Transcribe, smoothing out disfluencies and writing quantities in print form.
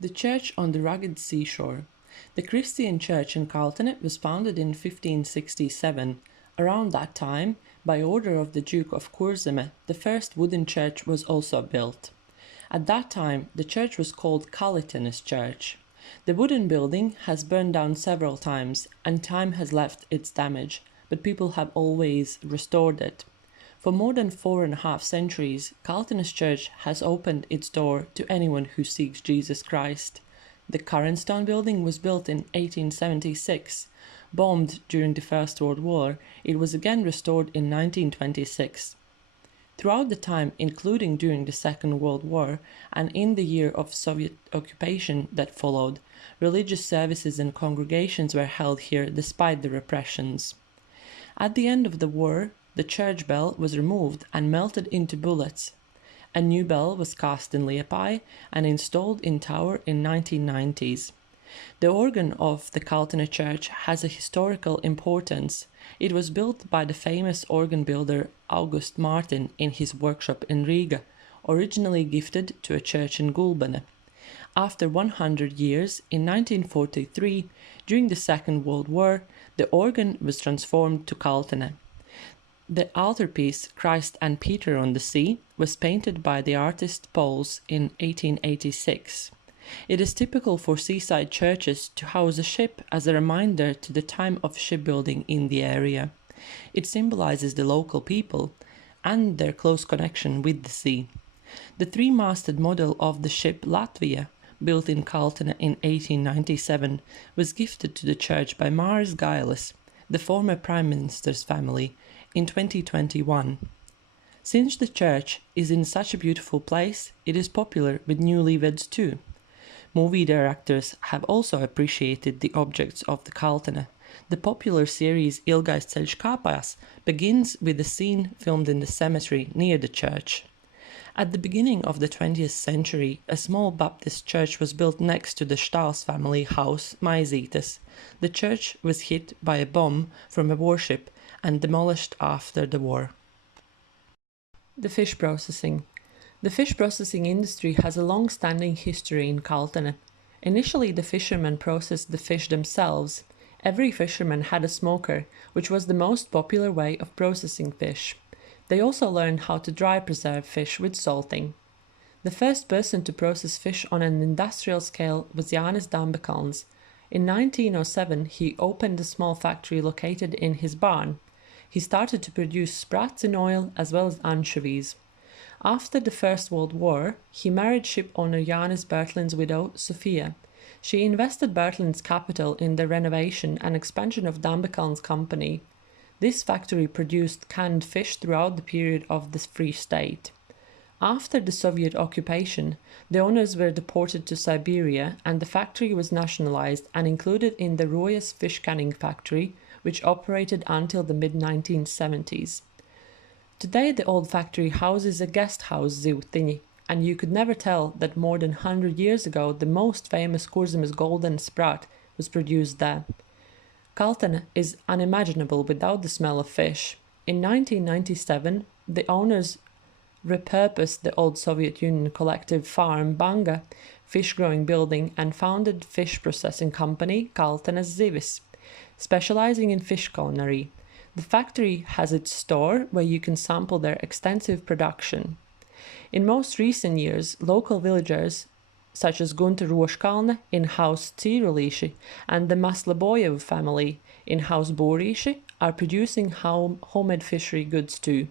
The church on the rugged seashore. The Christian church in Kaltenes was founded in 1567. Around that time, by order of the Duke of Kurzeme, the first wooden church was also built. At that time, the church was called Kaltenes Church. The wooden building has burned down several times, and time has left its damage, but people have always restored it. For more than 4.5 centuries, Kaltenes Church has opened its door to anyone who seeks Jesus Christ. The current stone building was built in 1876. Bombed during the First World War, it was again restored in 1926. Throughout the time, including during the Second World War and in the year of Soviet occupation that followed, religious services and congregations were held here despite the repressions. At the end of the war, the church bell was removed and melted into bullets. A new bell was cast in Liepāja and installed in tower in 1990s. The organ of the Kaltenes Church has a historical importance. It was built by the famous organ builder August Martin in his workshop in Riga, originally gifted to a church in Gulbene. After 100 years, in 1943, during the Second World War, the organ was transformed to Kaltenes. The altarpiece, Christ and Peter on the Sea, was painted by the artist Poles in 1886. It is typical for seaside churches to house a ship as a reminder to the time of shipbuilding in the area. It symbolizes the local people and their close connection with the sea. The three-masted model of the ship Latvija, built in Kaltenes in 1897, was gifted to the church by Māris Gailis, the former Prime Minister's family, in 2021. Since the church is in such a beautiful place, it is popular with newlyweds too. Movie directors have also appreciated the objects of the Kaltenes. The popular series Ilgais ceļš kāpās begins with a scene filmed in the cemetery near the church. At the beginning of the 20th century, a small Baptist church was built next to the Štāls family house, Maizītes. The church was hit by a bomb from a warship and demolished after the war. The fish processing. The fish processing industry has a long-standing history in Kaltenes. Initially, the fishermen processed the fish themselves. Every fisherman had a smoker, which was the most popular way of processing fish. They also learned how to dry preserve fish with salting. The first person to process fish on an industrial scale was Jānis Dambekalns. In 1907, he opened a small factory located in his barn. He started to produce sprats in oil as well as anchovies. After the First World War, he married shipowner Jānis Bertlin's widow, Sofia. She invested Bertlin's capital in the renovation and expansion of Dambekalns' company. This factory produced canned fish throughout the period of the Free State. After the Soviet occupation, the owners were deported to Siberia and the factory was nationalized and included in the Rojas fish canning factory, which operated until the mid-1970s. Today the old factory houses a guest house, zivju, and you could never tell that more than 100 years ago the most famous Kurzemes golden sprat was produced there. Kaltenes is unimaginable without the smell of fish. In 1997, the owners repurposed the old Soviet Union collective farm Banga fish-growing building and founded fish processing company Kaltenes Zivis, specializing in fish culinary. The factory has its store where you can sample their extensive production. In most recent years, local villagers such as Gunter Roškalne in-house Cīrulīši and the Maslabojevu family in-house Būrīši are producing homemade fishery goods too.